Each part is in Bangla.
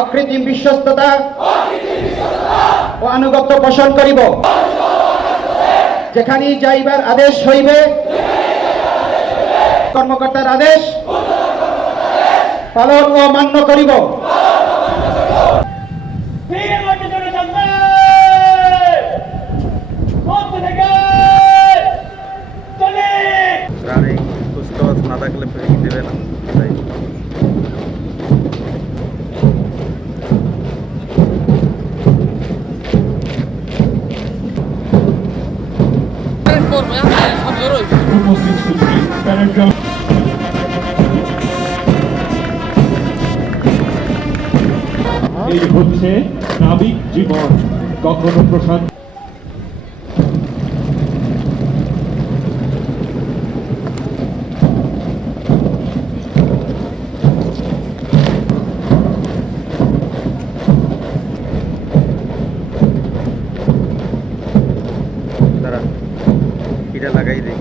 অকৃত্রিম বিশ্বস্ততা ও আনুগত্য পোষণ করিব, যেখানে যাইবার আদেশ হইবে কর্মকর্তার আদেশ পালন ও মান্য করিব। না থাকলে দেবে না। এই হচ্ছে নাবিক জীবন, কখনো প্রশান্ত লাগাই দিই।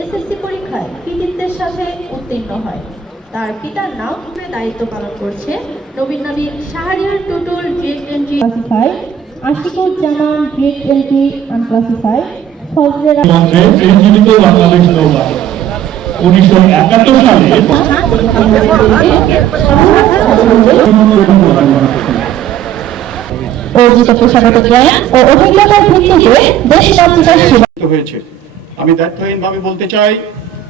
এসএসসি পরীক্ষায় কৃতিত্বের সাথে উত্তীর্ণ হয়। তার পিতার নাম দায়িত্ব পালন করছে নবীন নাবিক Shahriar Tutul grade entry classified, Ashikuzzaman grade entry unclassified, ফজলেরা জীবিত বাংলাদেশ নৌকা 1971 সালে অর্জিত পেশাগত জ্ঞান ও অভিজ্ঞতার ভিত্তিতে দেশমাতৃকার সেবা হয়েছে। আমি দায়িত্বহীনভাবে বলতে চাই,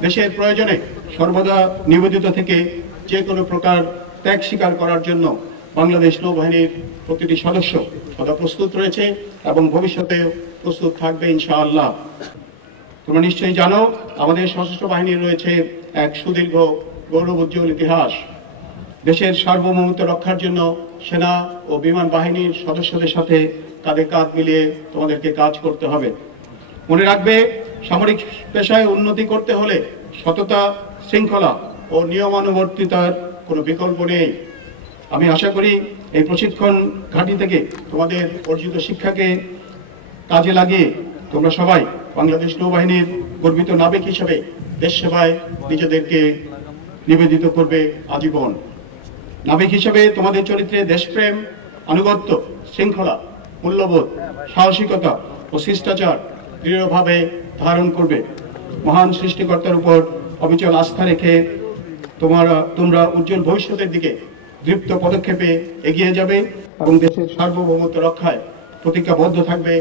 দেশের প্রয়োজনে সর্বদা নিবেদিত থেকে যে কোনো প্রকার ত্যাগ স্বীকার করার জন্য বাংলাদেশ নৌবাহিনীর প্রতিটি সদস্য সদা প্রস্তুত রয়েছে এবং ভবিষ্যতে প্রস্তুত থাকবে ইনশাআল্লাহ। তোমরা নিশ্চয়ই জানো, আমাদের সশস্ত্র বাহিনীর রয়েছে এক সুদীর্ঘ গৌরব উজ্জ্বল ইতিহাস। দেশের সার্বভৌমত্ব রক্ষার জন্য সেনা ও বিমান বাহিনীর সদস্যদের সাথে কাঁধে কাঁধ মিলিয়ে তোমাদেরকে কাজ করতে হবে। মনে রাখবে, সামরিক পেশায় উন্নতি করতে হলে সততা, শৃঙ্খলা ও নিয়মানুবর্তিতার কোনো বিকল্প নেই। আমি আশা করি এই প্রশিক্ষণ ঘাঁটি থেকে তোমাদের অর্জিত শিক্ষাকে কাজে লাগিয়ে তোমরা সবাই বাংলাদেশ নৌবাহিনীর গর্বিত নাবিক হিসেবে দেশ সেবায় নিজেদেরকে নিবেদিত করবে আজীবন। নাবিক হিসেবে তোমাদের চরিত্রে দেশপ্রেম, আনুগত্য, শৃঙ্খলা, মূল্যবোধ, সাহসিকতা ও শিষ্টাচার দৃঢ়ভাবে ধারণ করবে। মহান সৃষ্টিকর্তার উপর অবিচল আস্থা রেখে তোমরা উজ্জ্বল ভবিষ্যতের দিকে দৃপ্ত পদক্ষেপে এগিয়ে যাবে এবং দেশের সার্বভৌমত্ব রক্ষায় প্রতিজ্ঞাবদ্ধ থাকবে,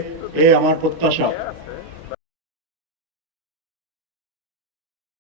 এ আমার প্রত্যাশা।